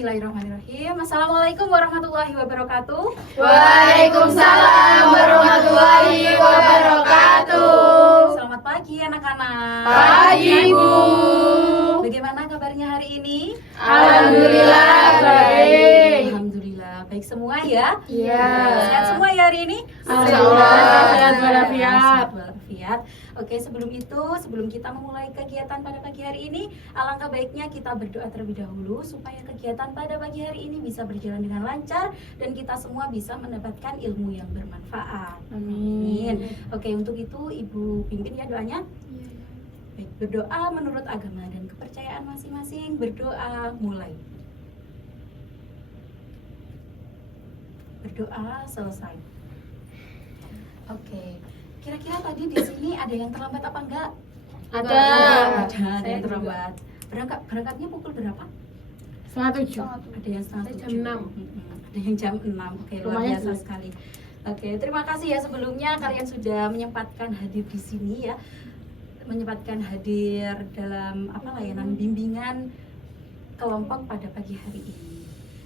Bismillahirrahmanirrahim. Assalamualaikum warahmatullahi wabarakatuh. Waalaikumsalam warahmatullahi wabarakatuh. Selamat pagi anak-anak. Pagi Bu. Bagaimana kabarnya hari ini? Alhamdulillah baik. Alhamdulillah baik semua ya. Iya. Sehat semua ya hari ini? Alhamdulillah sehat walafiat. Sehat walafiat. Oke, sebelum kita memulai kegiatan pada pagi hari ini, alangkah baiknya kita berdoa terlebih dahulu supaya kegiatan pada pagi hari ini bisa berjalan dengan lancar dan kita semua bisa mendapatkan ilmu yang bermanfaat. Amin. Oke, untuk itu Ibu pimpin ya doanya. Baik, berdoa menurut agama dan kepercayaan masing-masing. Berdoa mulai. Berdoa selesai. Oke. Kira-kira tadi di sini ada yang terlambat apa enggak? Ada yang terlambat. Berangkatnya pukul berapa? 7:30. Ada yang setengah Jam 7. 6. Ada yang jam 6. Oke, luar Lumayan biasa sih. sekali. Oke, terima kasih ya sebelumnya kalian sudah menyempatkan hadir di sini ya. Menyempatkan hadir dalam layanan bimbingan kelompok pada pagi hari ini.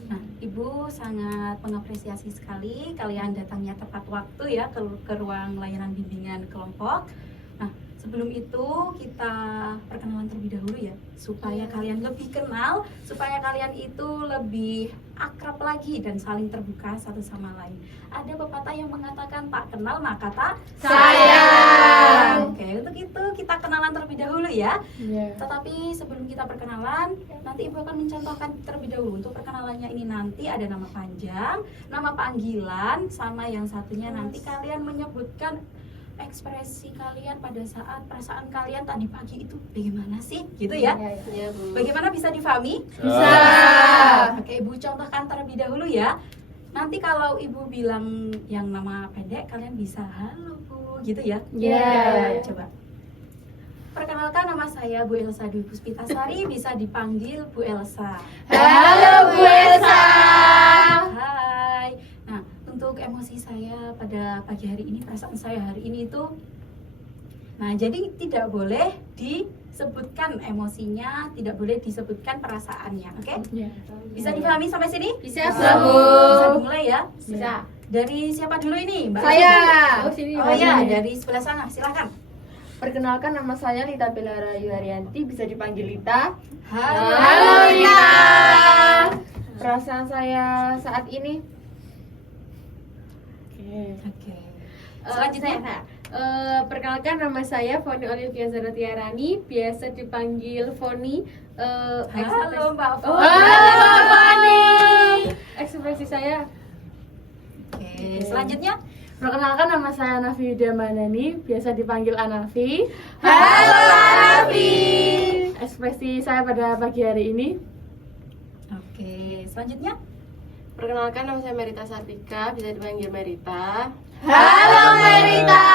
Nah, Ibu sangat mengapresiasi sekali kalian datangnya tepat waktu ya ke ruang layanan bimbingan kelompok. Nah, sebelum itu kita perkenalan terlebih dahulu ya, supaya kalian lebih kenal, supaya kalian itu lebih akrab lagi dan saling terbuka satu sama lain. Ada pepatah yang mengatakan tak kenal maka tak sayang. Oke, untuk itu kita kenalan terlebih dahulu ya. Iya. Tetapi sebelum kita perkenalan, nanti Ibu akan mencontohkan terlebih dahulu. Untuk perkenalannya ini nanti ada nama panjang, nama panggilan, sama yang satunya nanti kalian menyebutkan ekspresi kalian pada saat perasaan kalian tadi pagi itu bagaimana sih, gitu ya? Iya, Bu. Bagaimana, bisa difahami? Bisa. Oke, Ibu contohkan terlebih dahulu ya. Nanti kalau Ibu bilang yang nama pendek, kalian bisa halo Bu, gitu ya? Iya. Coba. Perkenalkan, nama saya Bu Elsa Dwi Puspitasari, bisa dipanggil Bu Elsa. Halo Bu Elsa. Hai. Nah, untuk emosi saya pada pagi hari ini, perasaan saya hari ini itu, nah jadi tidak boleh disebutkan emosinya, tidak boleh disebutkan perasaannya, oke? Iya. Bisa difahami sampai sini? Bisa, Bu. Bu. Bisa dimulai ya? Bisa. Dari siapa dulu ini, Mbak? Saya. Oh, sini. oh ya, dari sebelah sana, silakan. Perkenalkan, nama saya Lita Belara Yuharyanti, bisa dipanggil Lita. Halo Lita. Perasaan saya saat ini Oke. Selanjutnya. Perkenalkan, nama saya Foni Olivia Zaratiarani, biasa dipanggil Foni. Halo Mbak Oh, Foni. halo Foni. Ekspresi saya. Oke, selanjutnya. Perkenalkan, nama saya Anafi Yuda Manani, biasa dipanggil Anafi. Halo Anafi. Ekspresi saya pada pagi hari ini Oke, selanjutnya. Perkenalkan, nama saya Merita Sartika, bisa dipanggil Merita. Halo Merita.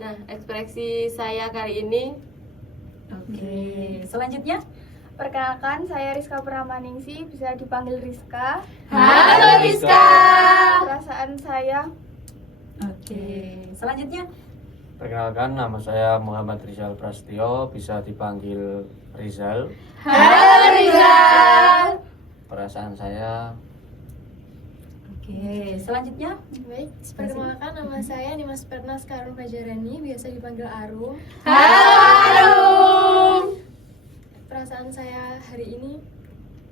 Nah, ekspresi saya kali ini Oke, selanjutnya. Perkenalkan, saya Rizka Pramaningsi, bisa dipanggil Rizka. Halo Rizka. Perasaan saya Oke, selanjutnya. Perkenalkan, nama saya Muhammad Rizal Prasetyo, bisa dipanggil Rizal. Halo Rizal. Perasaan saya Oke, selanjutnya. Baik, perkenalkan, nama saya Nimas Pernas Karun Fajarani, biasa dipanggil Arum. Halo Arum. Perasaan saya hari ini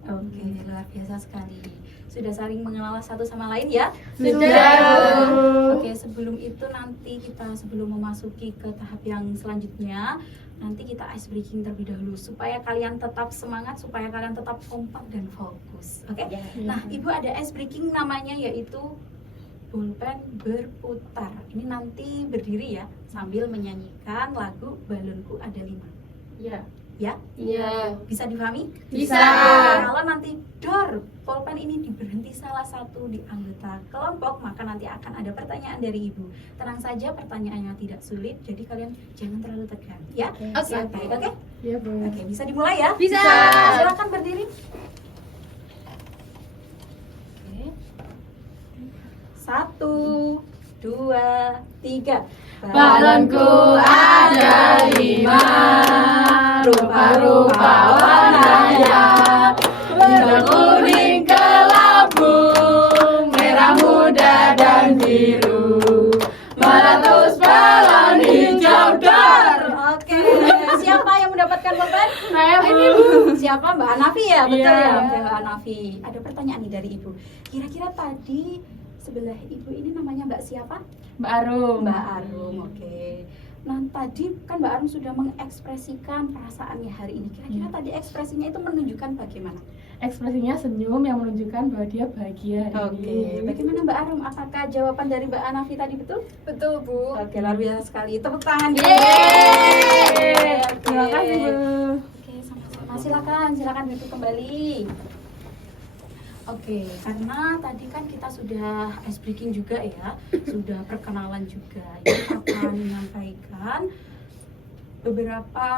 Oke, luar biasa sekali. Sudah saling mengenal satu sama lain ya? Sudah. Oke, sebelum itu nanti kita sebelum memasuki ke tahap yang selanjutnya, nanti kita ice breaking terlebih dahulu supaya kalian tetap semangat, supaya kalian tetap kompak dan fokus. Oke? Nah, Ibu ada ice breaking namanya yaitu pulpen berputar. Ini nanti berdiri ya sambil menyanyikan lagu Balonku Ada 5. ya. Ya? Iya. Bisa dipahami? Bisa. Kalau nanti dor pulpen ini diberhenti salah satu di anggota kelompok, maka nanti akan ada pertanyaan dari Ibu. Tenang saja, pertanyaannya tidak sulit, jadi kalian jangan terlalu tegang, ya? Oke. Santai, oke? Ya, Bu. Oke, bisa dimulai ya? Bisa. Silakan berdiri. Oke. 1, 2, 3. Balonku ada 5, rupa-rupa warnanya, biru jawaban? Saya Ini siapa? Mbak Hanafi ya? Betul Iya. ya, Oke, Mbak Hanafi. Ada pertanyaan nih dari Ibu. Kira-kira tadi sebelah Ibu ini namanya Mbak siapa? Mbak Arum. Mbak Arum, oke. Nah, tadi kan Mbak Arum sudah mengekspresikan perasaannya hari ini. Kira-kira tadi ekspresinya itu menunjukkan bagaimana? Ekspresinya senyum yang menunjukkan bahwa dia bahagia hari Oke, ini. bagaimana Mbak Arum? Apakah jawaban dari Mbak Hanafi tadi betul? Betul, Bu. Oke, luar biasa sekali. Tepuk tangan. Yeay. Oke. Terima kasih, Bu. Oke, sama-sama. Silakan duduk kembali. Oke, karena tadi kan kita sudah ice breaking juga ya, sudah perkenalan juga. Ini akan menyampaikan beberapa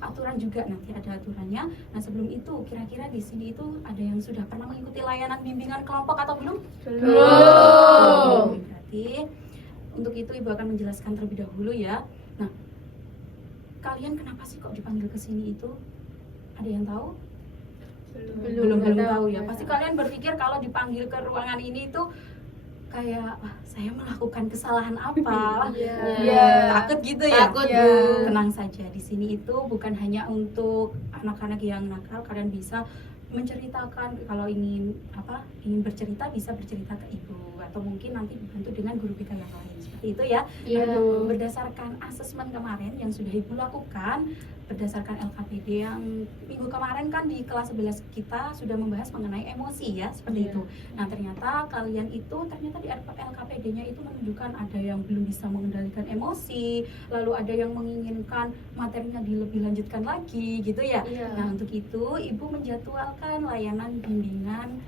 aturan juga, nanti ada aturannya. Nah, sebelum itu kira-kira di sini itu ada yang sudah pernah mengikuti layanan bimbingan kelompok atau belum? Belum. Berarti untuk itu Ibu akan menjelaskan terlebih dahulu ya. Nah, kalian kenapa sih kok dipanggil ke sini itu? Ada yang tahu? Belum tahu ya. Pasti kalian berpikir kalau dipanggil ke ruangan ini itu kayak saya melakukan kesalahan apa? Takut gitu ya? Takut, Bu. Tenang saja, di sini itu bukan hanya untuk anak-anak yang nakal. Kalian bisa menceritakan, kalau ingin bercerita bisa bercerita ke ibu, atau mungkin nanti dibantu dengan guru BK yang lain, seperti itu ya. Iya, Bu. Berdasarkan asesmen kemarin yang sudah ibu lakukan, berdasarkan LKPD yang minggu kemarin kan di kelas 11 kita sudah membahas mengenai emosi ya, seperti itu. Nah, ternyata kalian itu ternyata di LKPD-nya itu menunjukkan ada yang belum bisa mengendalikan emosi, lalu ada yang menginginkan materinya lebih lanjutkan lagi gitu ya. Nah, untuk itu ibu menjadwalkan layanan bimbingan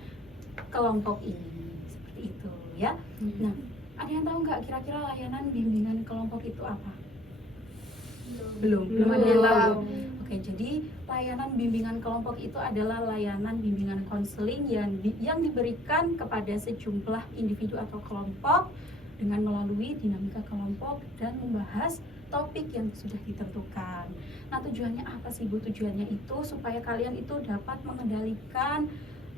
kelompok ini, seperti itu ya. Nah, ada yang tahu nggak kira-kira layanan bimbingan kelompok itu apa? Belum ada yang tahu. Oke, jadi layanan bimbingan kelompok itu adalah layanan bimbingan konseling yang diberikan kepada sejumlah individu atau kelompok dengan melalui dinamika kelompok dan membahas topik yang sudah ditentukan. Nah, tujuannya apa sih Bu? Tujuannya itu supaya kalian itu dapat mengendalikan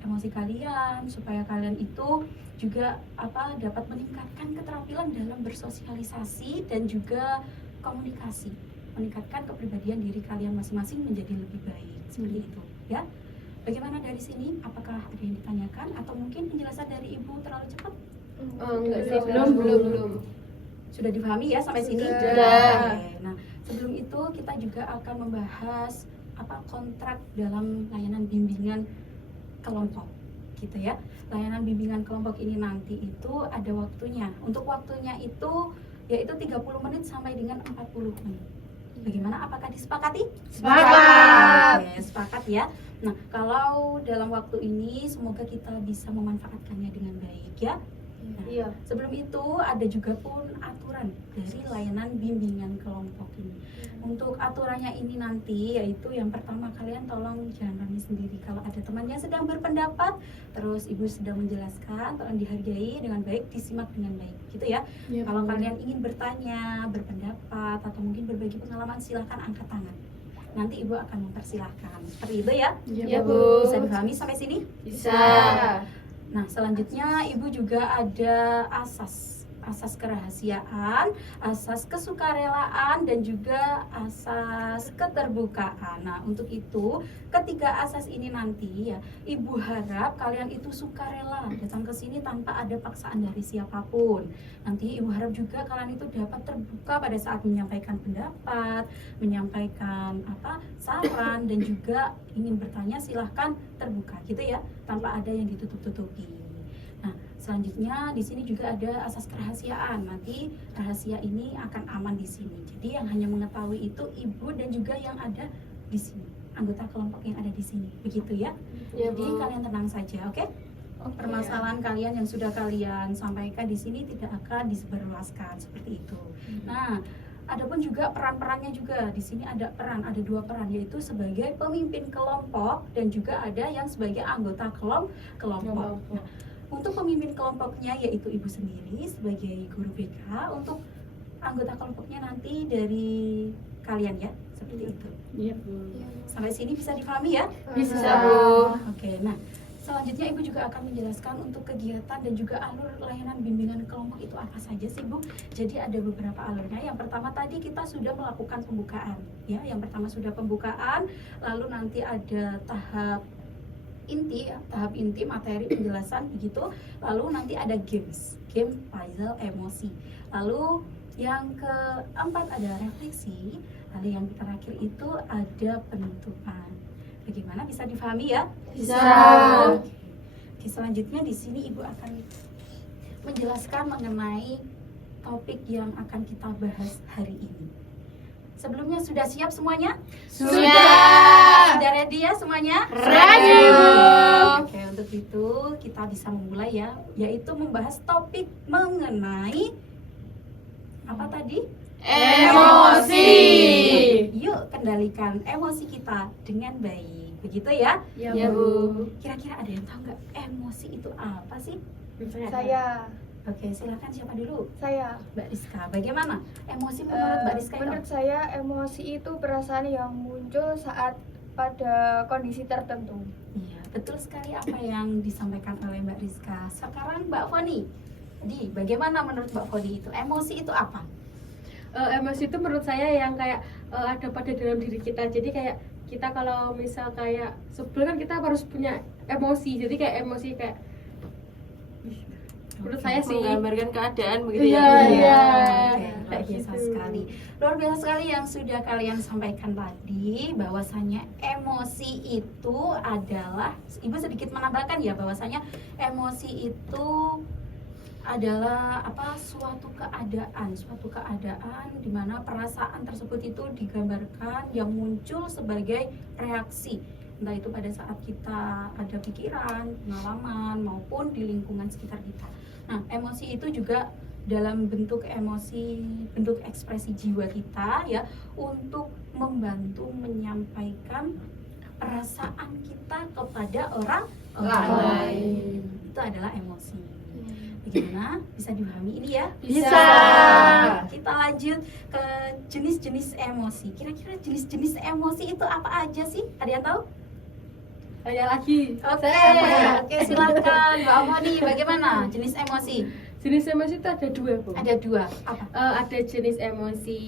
emosi kalian, supaya kalian itu juga dapat meningkatkan keterampilan dalam bersosialisasi dan juga komunikasi, meningkatkan kepribadian diri kalian masing-masing menjadi lebih baik, seperti itu ya. Bagaimana dari sini? Apakah ada yang ditanyakan atau mungkin penjelasan dari Ibu terlalu cepat? Enggak sih, belum. Sudah dipahami ya sampai sini? Sudah. Oke. Nah, sebelum itu kita juga akan membahas kontrak dalam layanan bimbingan kelompok gitu ya. Layanan bimbingan kelompok ini nanti itu ada waktunya. Untuk waktunya itu yaitu 30 menit sampai dengan 40 menit. Bagaimana? Apakah disepakati? Sepakat. Oke, sepakat ya. Nah, kalau dalam waktu ini semoga kita bisa memanfaatkannya dengan baik ya. Nah, sebelum itu ada juga pun aturan dari layanan bimbingan kelompok ini. Untuk aturannya ini nanti yaitu yang pertama, kalian tolong jangan nangis sendiri. Kalau ada teman yang sedang berpendapat, terus ibu sedang menjelaskan, tolong dihargai dengan baik, disimak dengan baik, gitu ya. Kalau kalian ingin bertanya, berpendapat, atau mungkin berbagi pengalaman, silahkan angkat tangan. Nanti ibu akan mempersilahkan. Seperti itu ya. Iya, Bu. Bisa dipahami sampai sini? Bisa. Nah, selanjutnya ibu juga ada asas kerahasiaan, asas kesukarelaan, dan juga asas keterbukaan. Nah, untuk itu ketiga asas ini nanti ya ibu harap kalian itu sukarela datang ke sini tanpa ada paksaan dari siapapun. Nanti ibu harap juga kalian itu dapat terbuka pada saat menyampaikan pendapat, menyampaikan saran, dan juga ingin bertanya, silahkan terbuka gitu ya, tanpa ada yang ditutup-tutupi. Nah, selanjutnya di sini juga ada asas kerahasiaan. Nanti rahasia ini akan aman di sini. Jadi yang hanya mengetahui itu ibu dan juga yang ada di sini, anggota kelompok yang ada di sini. Begitu ya. Ya, Jadi Bu. kalian tenang saja, oke? Permasalahan kalian yang sudah kalian sampaikan di sini tidak akan disebarluaskan seperti itu. Nah, adapun juga peran-perannya juga di sini ada dua peran, yaitu sebagai pemimpin kelompok dan juga ada yang sebagai anggota kelompok. Nah, untuk pemimpin kelompoknya yaitu ibu sendiri sebagai guru BK, untuk anggota kelompoknya nanti dari kalian ya, seperti itu. Iya, Bu. Sampai sini bisa dipahami ya? Bisa, Bu. Oke, nah selanjutnya Ibu juga akan menjelaskan untuk kegiatan dan juga alur layanan bimbingan kelompok itu apa saja sih Bu. Jadi ada beberapa alurnya. Yang pertama tadi kita sudah melakukan pembukaan ya. Yang pertama sudah pembukaan, lalu nanti ada tahap inti materi penjelasan begitu. Lalu nanti ada game puzzle emosi. Lalu yang keempat ada refleksi. Lalu yang terakhir itu ada penutupan. Bagaimana, bisa difahami ya? Bisa. Oke, selanjutnya di sini Ibu akan menjelaskan mengenai topik yang akan kita bahas hari ini. Sebelumnya sudah siap semuanya? Sudah. Sudah ready ya semuanya? Ready. Oke, untuk itu kita bisa memulai ya, yaitu membahas topik mengenai apa tadi? Emosi. Yuk kendalikan emosi kita dengan baik, begitu ya? Ya, Bu. Kira-kira ada yang tahu nggak emosi itu apa sih? Saya. Oke, silakan siapa dulu? Saya. Mbak Rizka. Bagaimana emosi menurut Mbak Rizka itu? Menurut saya emosi itu perasaan yang muncul saat pada kondisi tertentu. Iya, betul sekali apa yang disampaikan oleh Mbak Rizka. Sekarang Mbak Foni. Jadi, bagaimana menurut Mbak Foni itu? Emosi itu apa? Emosi itu menurut saya yang kayak ada pada dalam diri kita. Jadi kayak kita kalau misal kayak sebel kan kita harus punya emosi. Jadi kayak emosi kayak menurut saya sih Menggambarkan keadaan begitu Iya, ya. iya. Oke, luar biasa Gitu. sekali. Luar biasa sekali yang sudah kalian sampaikan tadi, bahwasanya emosi itu adalah, Ibu sedikit menambahkan ya, bahwasanya emosi itu adalah suatu keadaan di mana perasaan tersebut itu digambarkan yang muncul sebagai reaksi, entah itu pada saat kita ada pikiran, pengalaman maupun di lingkungan sekitar kita. Nah, emosi itu juga dalam bentuk ekspresi jiwa kita ya, untuk membantu menyampaikan perasaan kita kepada orang lain. Itu adalah emosi. Bagaimana? Bisa dipahami ini ya? Bisa. Kita lanjut ke jenis-jenis emosi. Kira-kira jenis-jenis emosi itu apa aja sih? Ada yang tahu? ada lagi. Oke, silakan Mbak Foni. Bagaimana jenis emosi? Jenis emosi itu ada dua, Bu. Ada dua. Apa? Ada jenis emosi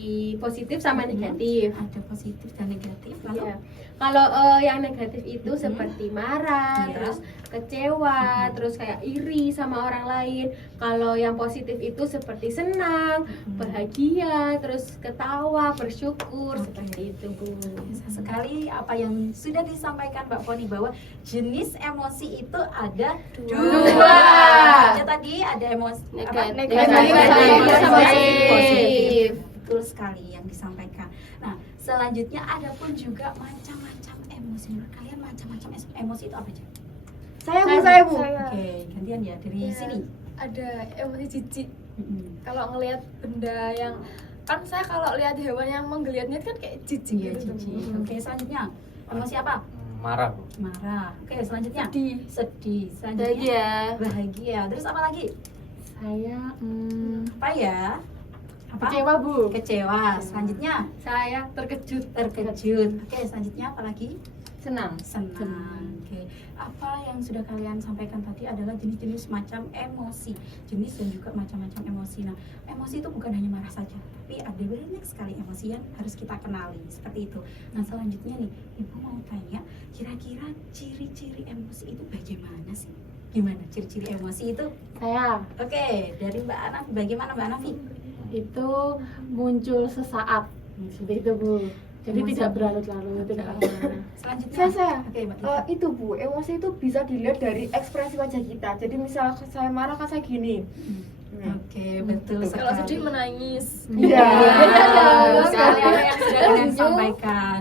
positif sama negatif. Ada positif dan negatif. Lalu? Iya. Kalau yang negatif itu seperti marah, Iya. terus kecewa, terus kayak iri sama orang lain. Kalau yang positif itu seperti senang, bahagia, terus ketawa, bersyukur, Oke. seperti itu, Bu. Biasa sekali apa yang sudah disampaikan Mbak Foni, bahwa jenis emosi itu ada Dua. Ya, tadi ada emosi Negatif sama positif. Betul sekali yang disampaikan. Nah, selanjutnya ada pun juga macam-macam emosi. Menurut kalian macam-macam emosi itu apa aja? Saya Bu. Saya. Oke, gantian ya dari Iya. sini. Ada emosi jijik Mm-mm. kalau ngelihat benda yang, kan saya kalau lihat hewan yang menggeliatnya kan kayak jijik Iya, gitu. jijik. Oke, selanjutnya emosi apa? Marah, Bu. Marah. Oke, selanjutnya sedih. Selanjutnya Bahagia. bahagia. Terus apa lagi? Saya Apa ya? Apa? kecewa Bu. Kecewa. Selanjutnya Saya terkejut. terkejut. Oke, selanjutnya apa lagi? Senang. Senang. Oke. Apa yang sudah kalian sampaikan tadi adalah jenis-jenis macam emosi, jenis dan juga macam-macam emosi. Nah, emosi itu bukan hanya marah saja, tapi ada banyak sekali emosi yang harus kita kenali, seperti itu. Nah, selanjutnya nih, Ibu mau tanya, kira-kira ciri-ciri emosi itu bagaimana sih? Gimana ciri-ciri emosi itu? Saya Oke, dari Mbak Anafi, bagaimana Mbak Anafi? itu muncul sesaat. Seperti itu Bu. Jadi Emosi. tidak berlarut-larut, tidak lama-lama. Selanjutnya? Saya. Oke, Mbak Tika. Itu Bu, emosi itu bisa dilihat dari ekspresi wajah kita. Jadi misal saya marah kan saya gini. Oke, betul sekali. Kalau sedih menangis. Iya. Betul sekali apa yang sudah kalian sampaikan.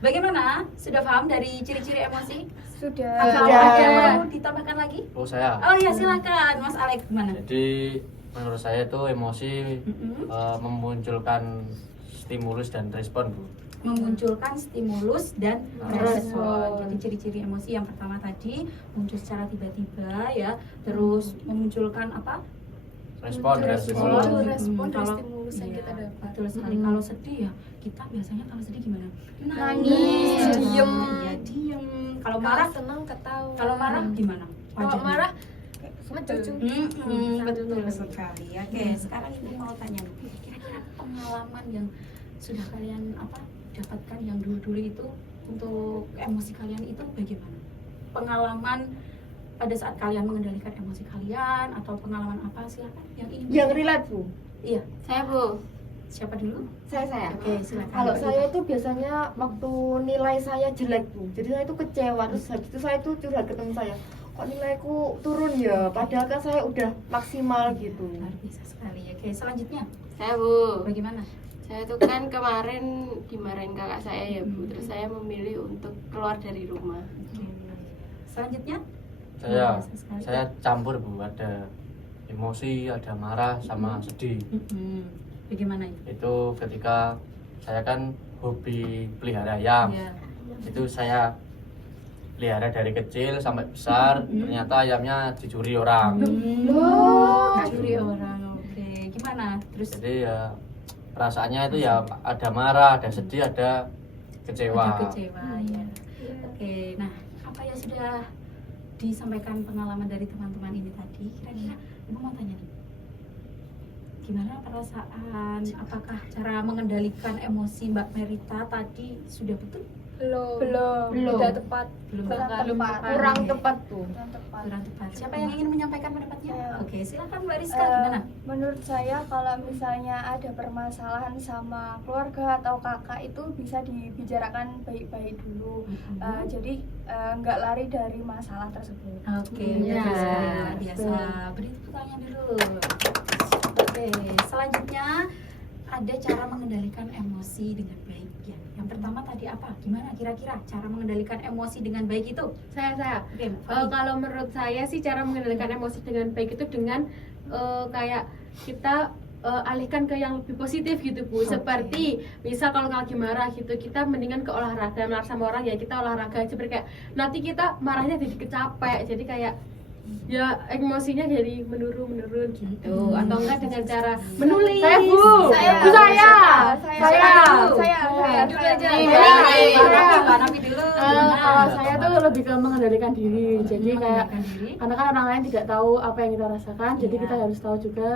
Bagaimana? Sudah paham dari ciri-ciri emosi? Sudah. Atau Sudah. ada yang mau ditambahkan lagi? Oh, saya. Oh ya, silakan Mas Alek, gimana? Jadi menurut saya itu emosi Mm-mm. memunculkan stimulus dan respon, Bu. Memunculkan stimulus dan Respon. respon. Jadi ciri-ciri emosi yang pertama tadi muncul secara tiba-tiba ya, terus memunculkan apa? Respon, Muncul respon. respon dari Kalau- stimulus yang iya, kita dapat. Betul sekali. Kalau sedih ya, kita biasanya kalau sedih gimana? Nangis, diem. Ya, diem. Kalau marah, senang ketawa. kalau marah gimana? Kalau Wajahnya? marah medul. Betul sekali. Oke, sekarang ibu mau tanya nih, kira-kira pengalaman yang sudah kalian dapatkan yang dulu itu untuk emosi kalian itu bagaimana? Pengalaman pada saat kalian mengendalikan emosi kalian atau pengalaman apa, silakan yang ingin. Yang relate Bu. Iya, Saya Bu. siapa dulu? Saya. Oke, silakan. Kalau saya itu biasanya waktu nilai saya jelek Bu, jadi saya itu kecewa, terus habis itu saya tuh curhat ke teman saya, kok nilaiku turun ya, padahal kan saya udah maksimal gitu. Luar biasa sekali. Oke, selanjutnya Saya Bu. bagaimana? Saya tuh kan kemarin dimarahin kakak saya ya Bu. Terus saya memilih untuk keluar dari rumah. Oke. Selanjutnya? Saya Luar biasa sekali. saya campur Bu, ada emosi, ada marah sama sedih. Bagaimana itu? Itu ketika saya kan hobi pelihara ayam. Ya. Itu saya pelihara dari kecil sampai besar, ternyata ayamnya dicuri orang. Dicuri orang. Oke, gimana? Terus Jadi ya perasaannya itu ya ada marah, ada sedih, ada kecewa. ada kecewa ya. Oke, nah apa yang sudah disampaikan pengalaman dari teman-teman ini tadi, kira-kira ibu mau tanya nih, gimana perasaan, apakah cara mengendalikan emosi Mbak Merita tadi sudah betul? Belum. Belum. Tidak tepat. Belum Kurang tepat. tepat. Kurang Oke. tepat Bu. Kurang tepat. Kurang tepat. Siapa yang ingin menyampaikan pendapatnya? Saya. Oke, silakan Mbak Rizka, Eh, gimana? menurut saya kalau misalnya ada permasalahan sama keluarga atau kakak itu bisa dibicarakan baik-baik dulu. Jadi nggak lari dari masalah tersebut. Oke, Ya, betul sekali, luar biasa. betul. Beri tepuk tangan dulu. Oke, selanjutnya ada cara mengendalikan emosi dengan baik ya. Yang pertama tadi apa? Gimana kira-kira cara mengendalikan emosi dengan baik itu? Saya Oke, Mbak Fani. kalau menurut saya sih cara mengendalikan emosi dengan baik itu dengan kayak kita alihkan ke yang lebih positif gitu Bu. Oke. Seperti misal kalau lagi marah gitu, kita mendingan ke olahraga. Marah sama orang ya kita olahraga, seperti kayak nanti kita marahnya jadi kecapek, jadi kayak ya emosinya jadi menurun gitu. Atau enggak dengan cara menulis. Saya Bu. Saya. Bu saya. Dulu aja. Mbak Nafi dulu. Kalau saya tuh lebih ke mengendalikan diri, jadi kayak Mengendalikan diri. karena kan orang lain tidak tahu apa yang kita rasakan, jadi Iya. kita harus tahu juga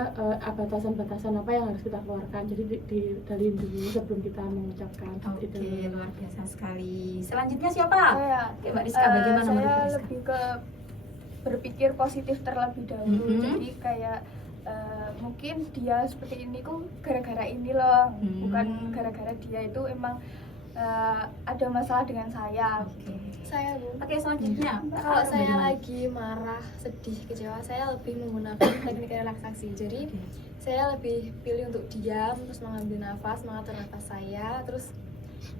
batasan-batasan apa yang harus kita keluarkan, jadi didalin dulu sebelum kita mengucapkan. Oke, Gitu. luar biasa sekali. Selanjutnya siapa? Saya. Oke, Mbak Rizka, bagaimana menurut Saya Mbak Rizka? lebih ke berpikir positif terlebih dahulu. Mhm. Jadi kayak mungkin dia seperti ini kok gara-gara ini loh, bukan gara-gara dia itu emang ada masalah dengan saya. Oke. Saya Bu. Oke, selanjutnya. Kalau saya Bagaimana? lagi marah, sedih, kecewa, saya lebih menggunakan teknik relaksasi. Jadi Oke. saya lebih pilih untuk diam, terus mengambil nafas, mengatur nafas saya, terus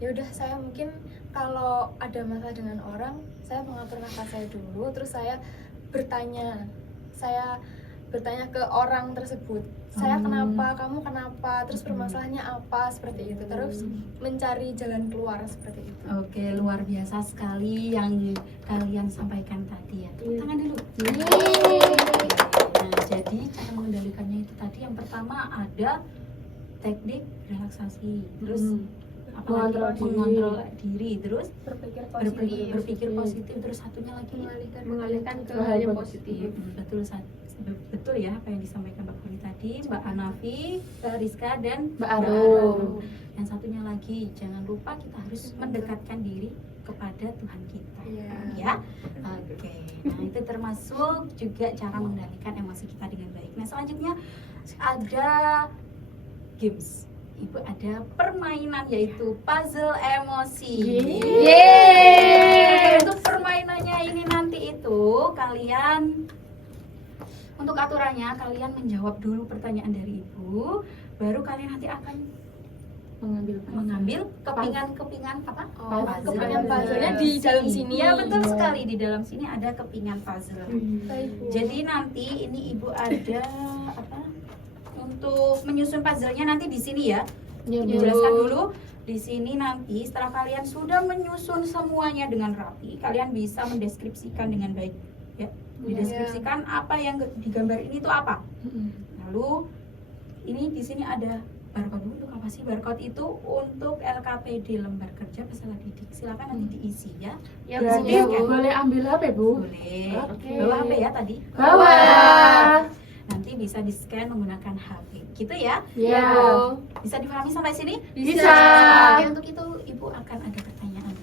ya udah saya mungkin kalau ada masalah dengan orang, saya mengatur nafas saya dulu, terus saya bertanya ke orang tersebut, saya kenapa, kamu kenapa, terus permasalahannya apa, seperti itu, terus mencari jalan keluar seperti itu. Oke, luar biasa sekali yang kalian sampaikan tadi ya. Tepuk tangan dulu. Nah, jadi cara mengendalikannya itu tadi yang pertama ada teknik relaksasi, terus apa lagi? Mengontrol diri. Mengontrol diri, terus berpikir Iya. positif, terus satunya lagi Mengalihkan ke Hal hal yang yang positif. betul ya apa yang disampaikan Mbak Fani tadi, Mbak Anafi, Mbak Rizka dan Mbak Mbak Arum. Arum. Yang satunya lagi jangan lupa kita harus mendekatkan diri kepada Tuhan kita. Iya. Ya. Oke. Nah, itu termasuk juga cara mengendalikan emosi kita dengan baik. Nah, selanjutnya ada games. Ibu ada permainan yaitu puzzle emosi. Yeay. Untuk permainannya ini nanti itu kalian untuk aturannya kalian menjawab dulu pertanyaan dari ibu, baru kalian nanti akan mengambil kepingan-kepingan apa? Puzzle. Kepingan puzzle-nya di dalam sini. Ya, betul sekali, di dalam sini ada kepingan puzzle. Baik Bu. Jadi nanti ini ibu ada apa? Untuk menyusun puzzle-nya nanti di sini ya. Dijelaskan dulu. Di sini nanti setelah kalian sudah menyusun semuanya dengan rapi, kalian bisa mendeskripsikan dengan baik. Ya, dideskripsikan apa yang digambar ini tuh apa. Lalu ini di sini ada barcode untuk apa? apa sih barcode itu? Untuk LKPD lembar kerja peserta didik. Silakan nanti diisi ya. Ya, Berarti Bu. boleh ambil HP, Bu? Boleh. Oke. Bawa HP ya tadi. Bawa. Nanti bisa di-scan menggunakan HP. Gitu ya. Ya. Bisa dipahami sampai sini? Bisa. Oke, untuk itu Ibu akan ada pertanyaan.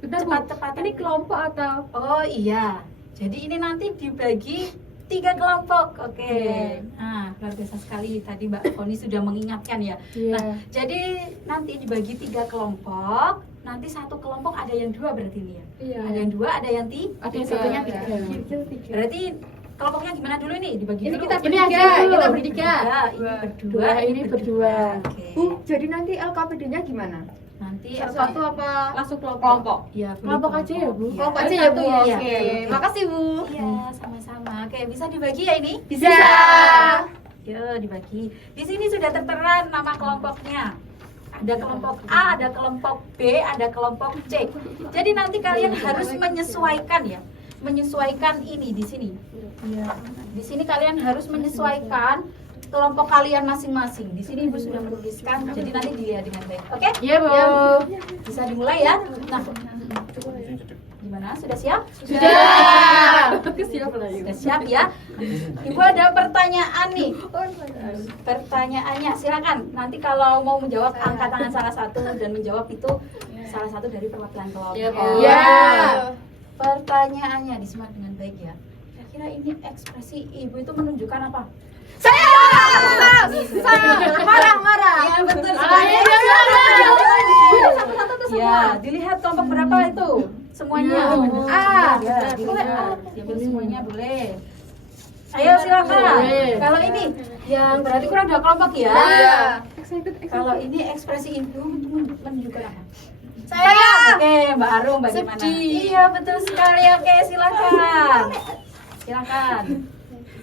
Bentar, Bu. Cepat-cepat. Ini kelompok atau Oh iya. Jadi ini nanti dibagi 3 kelompok. Oke. Nah, luar biasa sekali tadi Mbak Foni sudah mengingatkan ya. Iya. Nah, jadi nanti dibagi 3 kelompok. Nanti satu kelompok ada yang 2 berarti ini ya. Iya. Ada yang 2, ada yang 3. Ada yang satunya 3. Berarti kelompoknya gimana dulu nih? Dibagi ini dulu. kita Ini yang bertiga, dulu. kita bertiga. Ini berdua, Dua, ini berdua. Oke. Bu, jadi nanti LKPD-nya gimana? Nanti Satu apa Langsung kelompok. kelompok? Ya, boleh Kelompok aja ya, Bu? Iya. Kelompok aja ya, Bu. Iya, Oke. iya. Makasih, Bu. Iya, sama-sama. Oke, bisa dibagi ya ini? Bisa. Yo, dibagi. Di sini sudah tertera nama kelompoknya. Ada kelompok A, ada kelompok B, ada kelompok C. Jadi nanti kalian harus menyesuaikan ya. Menyesuaikan ini di sini. Di sini kalian harus menyesuaikan kelompok kalian masing-masing. Di sini Ibu sudah menuliskan. Jadi nanti dilihat dengan baik. Oke? Iya, Bu. Bisa dimulai ya. Nah, gimana? Sudah siap? Sudah. Sudah siap ya? Ibu ada pertanyaan nih. Pertanyaannya silakan. Nanti kalau mau menjawab angkat tangan salah satu dan menjawab itu salah satu dari perwakilan kelompok. Ya, Bu. Iya. Pertanyaannya disimak dengan baik ya. Kira-kira ini ekspresi Ibu itu menunjukkan apa? Marah-marah. Iya betul Ah, sekali. iya, iya, iya. Satu-satu tuh semua. Ya, dilihat kelompok berapa itu? Semuanya. Ya, dilihat. Ya, boleh semuanya boleh. Ayo silakan. Boleh. Kalau ini yang berarti kurang 2 kelompok ya. Iya. Kalau ini ekspresi Ibu menunjukkan apa? Saya. Oke, Mbak Arum bagaimana? Sedih. Iya, betul sekali. Oke, silakan. Silakan.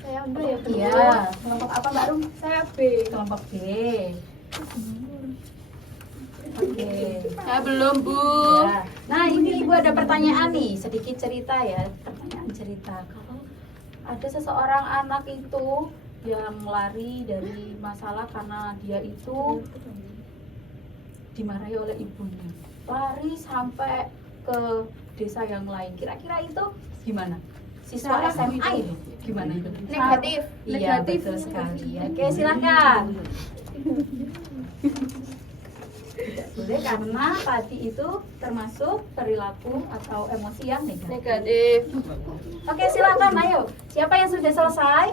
Saya ambil ya. Iya, kelompok apa Mbak Arum? Saya B. Kelompok B. Oke. Saya belum, Bu. Ya. Nah, ini Ibu ada pertanyaan nih, sedikit cerita ya, pertanyaan cerita. Kalau ada seseorang anak itu yang lari dari masalah karena dia itu dimarahi oleh ibunya, lari sampai ke desa yang lain. Kira-kira itu gimana? Siswa SMA itu gimana itu? Negatif. Iya, betul sekali. Oke, silakan. Tidak boleh karena tadi itu termasuk perilaku atau emosi yang negatif. Oke, silakan. Ayo, siapa yang sudah selesai?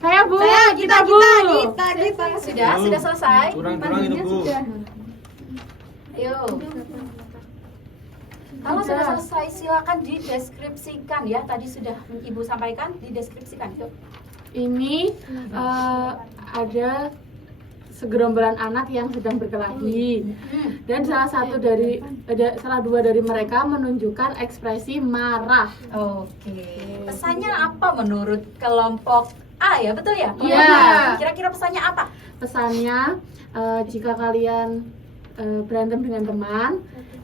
Saya, Bu. Kita. Sudah selesai. Kurang itu, Bu. Ayo. Kalau sudah selesai, silakan dideskripsikan ya. Tadi sudah Ibu sampaikan, dideskripsikan. Yuk. Ini ada segerombolan anak yang sedang berkelahi dan salah dua dari mereka menunjukkan ekspresi marah. Oke. Pesannya apa menurut kelompok A ya, betul ya? Kelompok Iya. A. Kira-kira pesannya apa? Pesannya jika kalian berantem dengan teman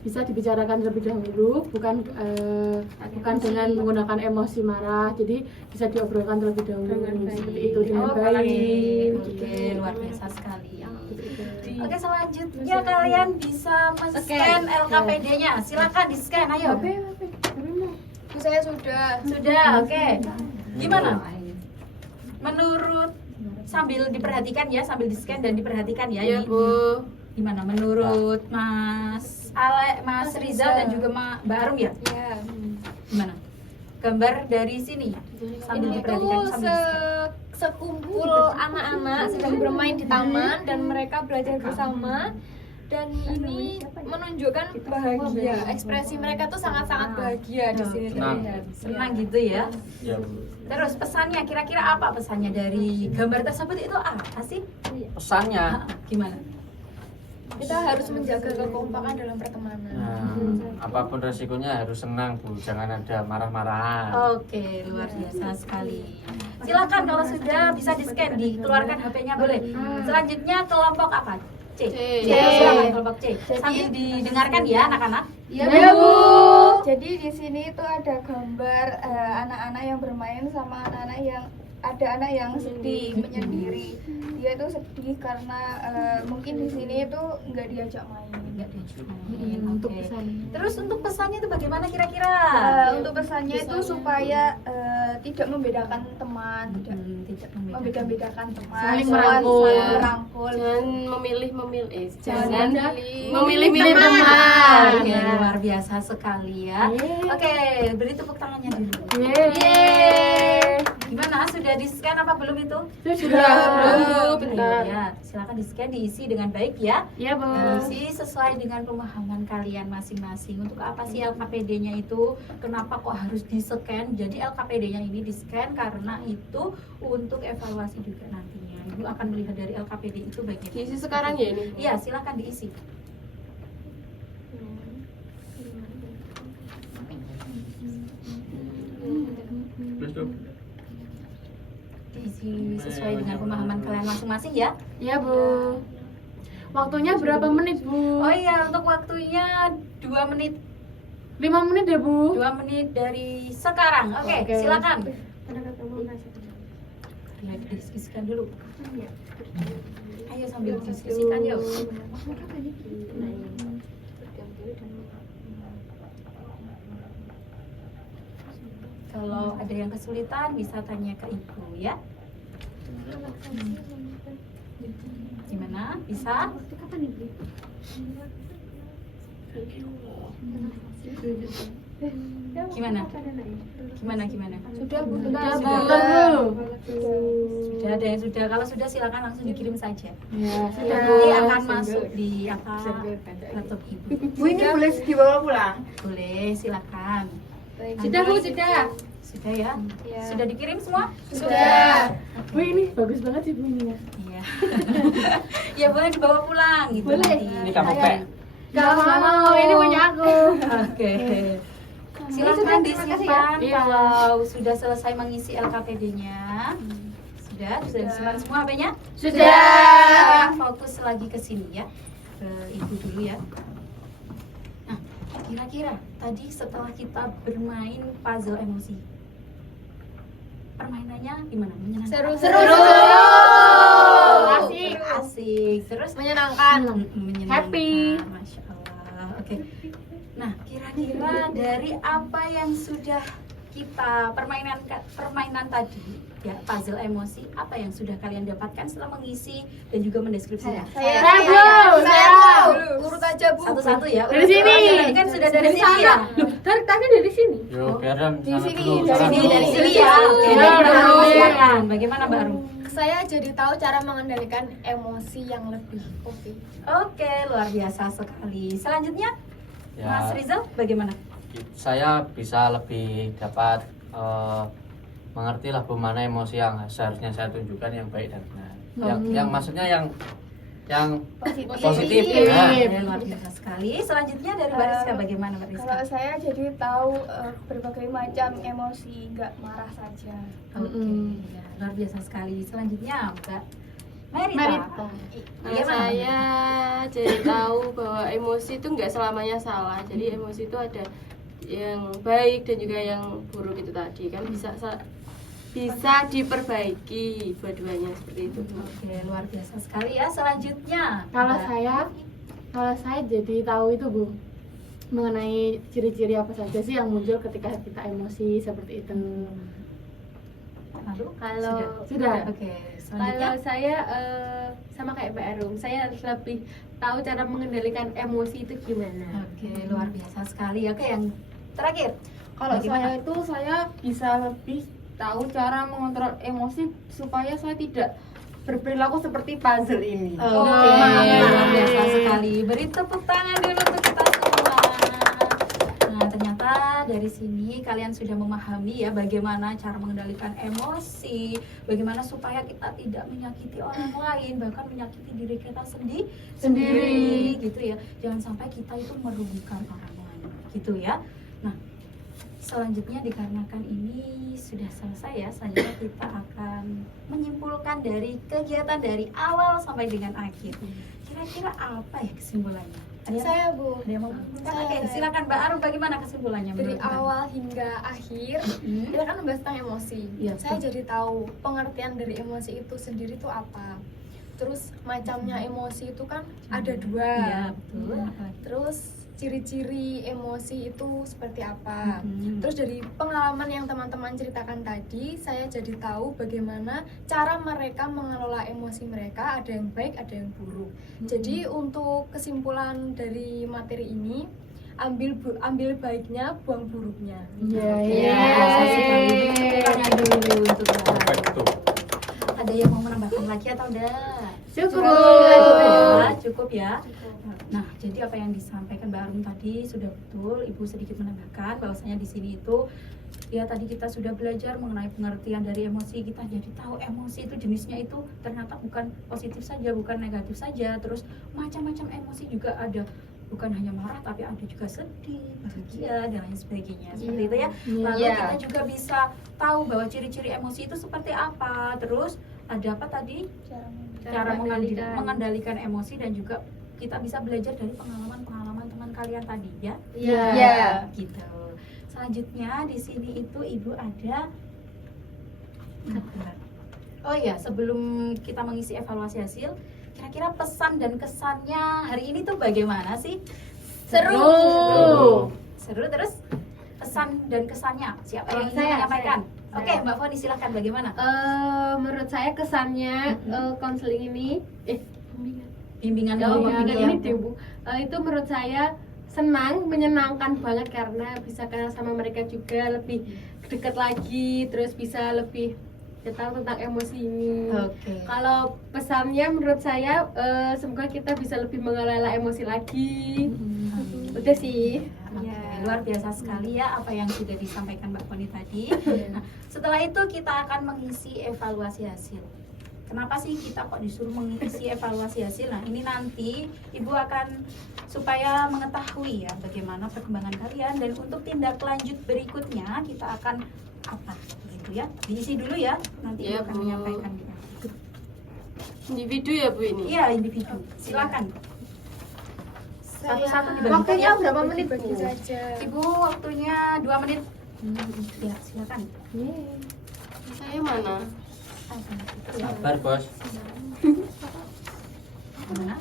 bisa dibicarakan terlebih dahulu, bukan dengan menggunakan emosi marah. Jadi bisa diobrolkan terlebih dahulu seperti itu dengan baik. Oke, luar biasa sekali. Oke, selanjutnya kalian bisa men-scan LKPD-nya. Silakan di-scan, ayo. Saya sudah. Sudah, oke. Gimana? Menurut sambil diperhatikan ya, sambil di-scan dan diperhatikan ya. Ya, Ini. Bu. Gimana menurut Mas Ale, Mas Rizal dan juga Mbak Arum ya? Ya. Gimana? Gambar dari sini sambil Ini diperhatikan tuh sambil di-scan. sekumpul anak-anak sedang bermain di taman dan mereka belajar bersama, dan ini menunjukkan bahagia. Ekspresi mereka tuh sangat-sangat bahagia di sini Senang. terlihat. Senang gitu ya. Ya, Bu. Terus pesannya kira-kira apa pesannya dari gambar tersebut itu apa sih? Pesannya. Gimana? Kita harus menjaga kekompakan dalam pertemanan. Nah, apapun resikonya harus senang, Bu. Jangan ada marah-marahan. Oke, luar biasa sekali. Silakan kalau sudah bisa di-scan, dikeluarkan HP-nya boleh. Selanjutnya kelompok apa? C. C. Silakan kelompok C. Sambil didengarkan ya anak-anak. Ya, Bu. Jadi di sini itu ada gambar anak-anak yang bermain sama anak-anak yang ada anak yang sedih menyendiri, dia itu sedih karena mungkin di sini itu nggak diajak main. Nggak diajak main. Untuk Oke. pesan. Terus untuk pesannya itu bagaimana kira-kira? Untuk pesannya itu supaya tidak membedakan teman, tidak Tidak membeda-bedakan teman, Saling saling merangkul. merangkul. Jangan memilih Jangan memilih teman. Oke, luar biasa sekali ya. Yeay. Oke, beri tepuk tangannya dulu. Yeay. Gimana? Sudah di scan apa belum itu? Sudah. Bentar. Ya, silakan di scan, diisi dengan baik ya. Ya, Bu. Diisi sesuai dengan pemahaman kalian masing-masing. Untuk apa sih LKPD-nya itu? Kenapa kok harus di scan? Jadi LKPD-nya ini di scan karena itu untuk evaluasi juga nantinya. Ibu akan melihat dari LKPD itu bagaimana. Diisi sekarang ya ini. Iya, silakan diisi. Diisi sesuai dengan pemahaman kalian masing-masing ya. Ya, Bu. Waktunya berapa menit, Bu? Oh iya, untuk waktunya 2 menit. 5 menit ya, Bu? 2 menit dari sekarang. Oke, Oke. silakan. Ya, diskusikan dulu. Ayo sambil diskusikan yuk. Kalau ada yang kesulitan bisa tanya ke ibu ya. Gimana? Bisa? Gimana? Gimana? Sudah Bu, Sudah, Bu. Sudah ada yang sudah. Kalau sudah silakan langsung dikirim saja. Ya, sudah, Bu. Nanti akan masuk di laptop ibu. Bu, ini boleh dibawa pulang? Boleh, silakan. Sudah Bu, sudah. Sudah ya? Sudah dikirim semua? Sudah. Bu, ini bagus banget sih, Bu, ini ya. Iya. Ya boleh dibawa pulang gitu. Boleh. nanti. Ini kamu Pak. Gak mau, ini punya aku. Oke. Silakan disimpan Iya. kalau sudah selesai mengisi LKPD-nya. Sudah disimpan semua HP-nya? Sudah. Fokus lagi ke sini ya. Ke ibu dulu ya. Nah, kira-kira tadi setelah kita bermain puzzle emosi, permainannya gimana? Menyenangkan? Seru. Asik. Asik. Terus Menyenangkan. menyenangkan. Happy. Masya Allah. Oke. Nah, kira-kira dari apa yang sudah kita permainan tadi ya, puzzle emosi, apa yang sudah kalian dapatkan setelah mengisi dan juga mendeskripsikan? Saya urut aja Bu. Satu-satu ya. Dari sini. Tadi kan sudah dari sini ya. Dari tadi dari sini. Yo, biar sana sini, dulu. dari sana sini, dulu. dari Sini ya. Oke. Ya, Dari Mbak Arum, boleh. silakan. Bagaimana Mbak Arum? Saya jadi tahu cara mengendalikan emosi yang lebih oke. Oke, luar biasa sekali. Selanjutnya, Ya, Mas Rizal, bagaimana? saya bisa lebih dapat mengerti lah bagaimana emosi yang seharusnya saya tunjukkan yang baik dan benar. Yang maksudnya yang positif. Ya. Oke, luar biasa sekali. Selanjutnya dari Mbak Rizka, bagaimana Mbak Rizka? Kalau saya jadi tahu berbagai macam emosi, nggak marah saja. Oke, ya, luar biasa sekali. Selanjutnya Mbak Merita. Merita. Nah, Bagaimana? saya jadi tahu bahwa emosi itu nggak selamanya salah. Jadi emosi itu ada yang baik dan juga yang buruk itu tadi kan bisa diperbaiki dua-duanya seperti itu. Oke, luar biasa sekali ya. Selanjutnya Kalau Mbak- saya jadi tahu itu, Bu, mengenai ciri-ciri apa saja sih yang muncul ketika kita emosi seperti itu. Lalu Kalau- Sudah. Oke, Kalau selanjutnya saya sama kayak Mbak Arum, saya lebih tahu cara mengendalikan emosi itu gimana. Oke, luar biasa sekali. Oke, yang terakhir. Kalau Bagaimana? saya itu saya bisa lebih tahu cara mengontrol emosi supaya saya tidak berperilaku seperti puzzle ini. Oke, luar biasa sekali. Beri tepuk tangan dulu untuk kita semua. Nah, ternyata dari sini kalian sudah memahami ya bagaimana cara mengendalikan emosi, bagaimana supaya kita tidak menyakiti orang lain, bahkan menyakiti diri kita sendiri gitu ya. Jangan sampai kita itu merugikan orang lain, gitu ya. Nah, selanjutnya dikarenakan ini sudah selesai ya, selanjutnya kita akan menyimpulkan dari kegiatan dari awal sampai dengan akhir. Kira-kira apa ya kesimpulannya? Saya Bu. Ada yang mau? Saya. Oke, silakan Mbak Arum, bagaimana kesimpulannya Dari menurut Mbak? awal hingga akhir kita kan membahas tentang emosi. Iya, Saya betul. jadi tahu pengertian dari emosi itu sendiri itu apa. Terus macamnya emosi itu kan ada dua. Iya, betul. Apalagi? Terus ciri-ciri emosi itu seperti apa. Mhm. Terus dari pengalaman yang teman-teman ceritakan tadi, saya jadi tahu bagaimana cara mereka mengelola emosi mereka, ada yang baik, ada yang buruk. Jadi untuk kesimpulan dari materi ini, ambil baiknya, buang buruknya. Iya, Iya, saya suka tepuk tangan dulu untuk Mbak Arum. Perfecto. Ada yang mau menambahkan lagi atau enggak? Cukup ya. Nah, jadi apa yang disampaikan Mbak Arum tadi sudah betul. Ibu sedikit menambahkan bahwasanya di sini itu ya tadi kita sudah belajar mengenai pengertian dari emosi. Kita jadi tahu emosi itu jenisnya itu ternyata bukan positif saja, bukan negatif saja. Terus macam-macam emosi juga ada. Bukan hanya marah tapi ada juga sedih, bahagia dan lain sebagainya. Seperti itu ya. Lalu Iya. kita juga bisa tahu bahwa ciri-ciri emosi itu seperti apa. Terus ada apa tadi? Cara mengendalikan emosi, dan juga kita bisa belajar dari pengalaman-pengalaman teman kalian tadi ya. Iya. Gitu. Selanjutnya di sini itu Ibu ada oh ya, sebelum kita mengisi evaluasi hasil, kira-kira pesan dan kesannya hari ini tuh bagaimana sih? Seru. Seru, terus pesan dan kesannya siapa yang ingin Saya. menyampaikan? Oke, Mbak Foni silahkan, bagaimana? Menurut saya kesannya konseling ini Bimbingan Oh, bimbingan bimbingan ya. ini deh, Bu. Itu menurut saya senang, menyenangkan banget karena bisa kenal sama mereka juga lebih dekat lagi, terus bisa lebih tahu tentang emosi ini. Oke. Kalau pesannya menurut saya semoga kita bisa lebih mengelola emosi lagi. Udah sih. Oke, luar biasa sekali ya apa yang sudah disampaikan Mbak Foni tadi. Nah, setelah itu kita akan mengisi evaluasi hasil. Kenapa sih kita kok disuruh mengisi evaluasi hasil? Nah, ini nanti Ibu akan supaya mengetahui ya bagaimana perkembangan kalian, dan untuk tindak lanjut berikutnya kita akan apa gitu ya. Diisi dulu ya, nanti Iya, Ibu akan Bu. menyampaikan. Individu ya Bu ini? Iya, individu. Silakan. Satu-satu dibagi. Waktunya berapa menit, Bu? Bagi saja. Ibu waktunya 2 menit. Ya, silakan. Saya mana? Sabar bos. Mana?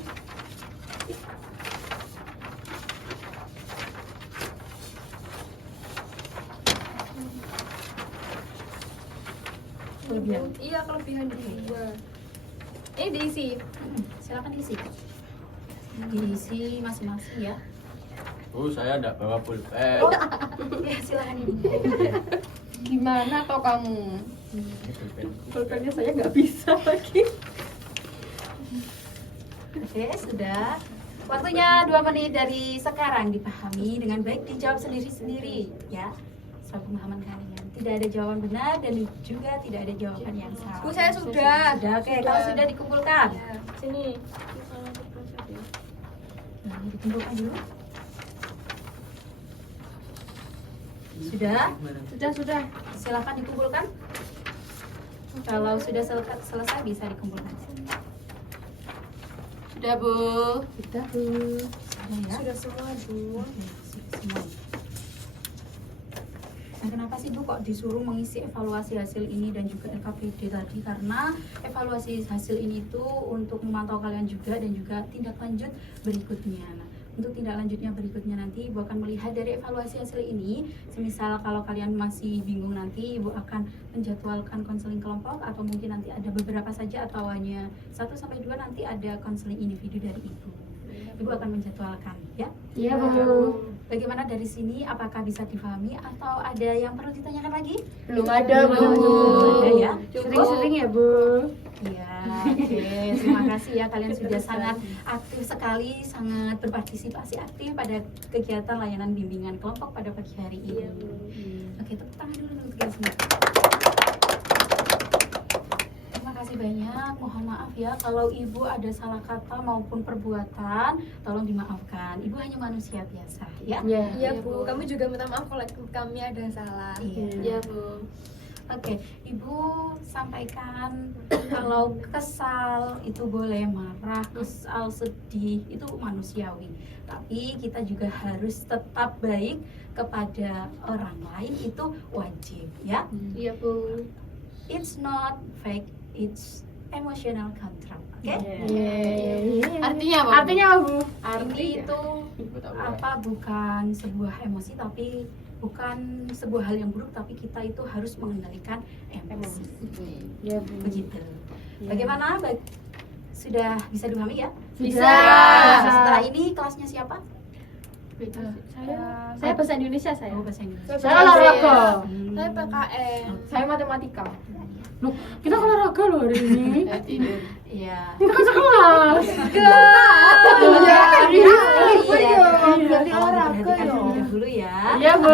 Kelebihan. Iya, kelebihan dua. Ini diisi. Silakan diisi. Diisi masing-masing ya. Saya enggak bawa pulpen. Ya, silakan Ibu. Gimana toh kamu? Pulpennya saya nggak bisa lagi. Oke, sudah. Waktunya 2 menit dari sekarang, dipahami dengan baik, dijawab sendiri-sendiri ya. Soal pemahaman kalian. Tidak ada jawaban benar dan juga tidak ada jawaban yang salah. Bu, saya sudah. Sudah, oke. Kalau sudah dikumpulkan. Sini. Nah, dikumpulkan dulu. Sudah? Sudah. Silakan dikumpulkan. Kalau sudah selesai bisa dikumpulkan. Sudah Bu. Sudah, Bu. Sudah ya? Sudah semua, Bu. Oke, sudah semua. Nah, kenapa sih Bu kok disuruh mengisi evaluasi hasil ini dan juga LKPD tadi? Karena evaluasi hasil ini itu untuk memantau kalian juga dan juga tindak lanjut berikutnya. Nah, untuk tindak lanjutnya berikutnya nanti Ibu akan melihat dari evaluasi hasil ini. Semisal kalau kalian masih bingung, nanti Ibu akan menjadwalkan konseling kelompok, atau mungkin nanti ada beberapa saja atau hanya 1-2 nanti ada konseling individu dari Ibu. Ibu akan menjadwalkan ya. Iya, Bu. Bagaimana dari sini, apakah bisa difahami atau ada yang perlu ditanyakan lagi? Belum ada, Bu. Ada ya? Sering-sering ya, Bu. Iya, oke. Terima kasih ya, kalian sudah sangat aktif sekali, sangat berpartisipasi aktif pada kegiatan layanan bimbingan kelompok pada pagi hari ini. Oke, tepuk tangan dulu untuk kalian semua. Terima kasih banyak. Mohon maaf ya kalau Ibu ada salah kata maupun perbuatan, tolong dimaafkan. Ibu hanya manusia biasa ya. Iya. Iya, Bu. Kami juga minta maaf kalau kami ada salah. Iya. Ya Bu. Oke, Ibu sampaikan kalau kesal itu boleh, marah, kesal, sedih itu manusiawi. Tapi kita juga harus tetap baik kepada orang lain, itu wajib ya. Iya Bu. It's not fake, it's emotional contract. Oke? Artinya apa? Artinya apa, Bu? Arti itu apa, bukan sebuah emosi, tapi bukan sebuah hal yang buruk, tapi kita itu harus mengendalikan emosi. Ya, Bu. Begitu. Bagaimana? Sudah bisa dipahami ya? Bisa. Nah, setelah ini kelasnya siapa? Saya bahasa Indonesia saya. Oh, bahasa Indonesia. Saya olahraga. Saya PKN. Saya matematika. Loh, kita olahraga loh hari ini. Iya. Kita kan sekelas. Berarti olahraga ya. Dulu ya. Iya, Bu.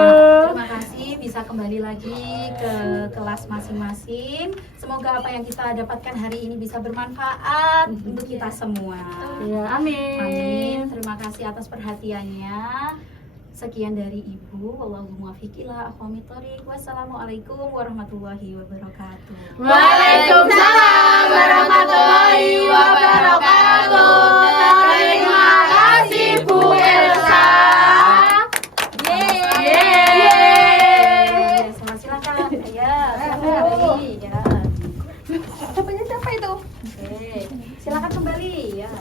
Terima kasih, bisa kembali lagi ke kelas masing-masing. Semoga apa yang kita dapatkan hari ini bisa bermanfaat untuk kita semua. Ya, Amin. amin. Terima kasih atas perhatiannya. Sekian dari Ibu. Wallahul muwaffiq ila aqwamit thoriq. Wassalamualaikum warahmatullahi wabarakatuh. Waalaikumsalam warahmatullahi wabarakatuh. Terima kasih Bu Elsa. Yeay. Silakan. Ya, kembali ya. Dapatnya siapa itu? Oke. Silakan kembali ya.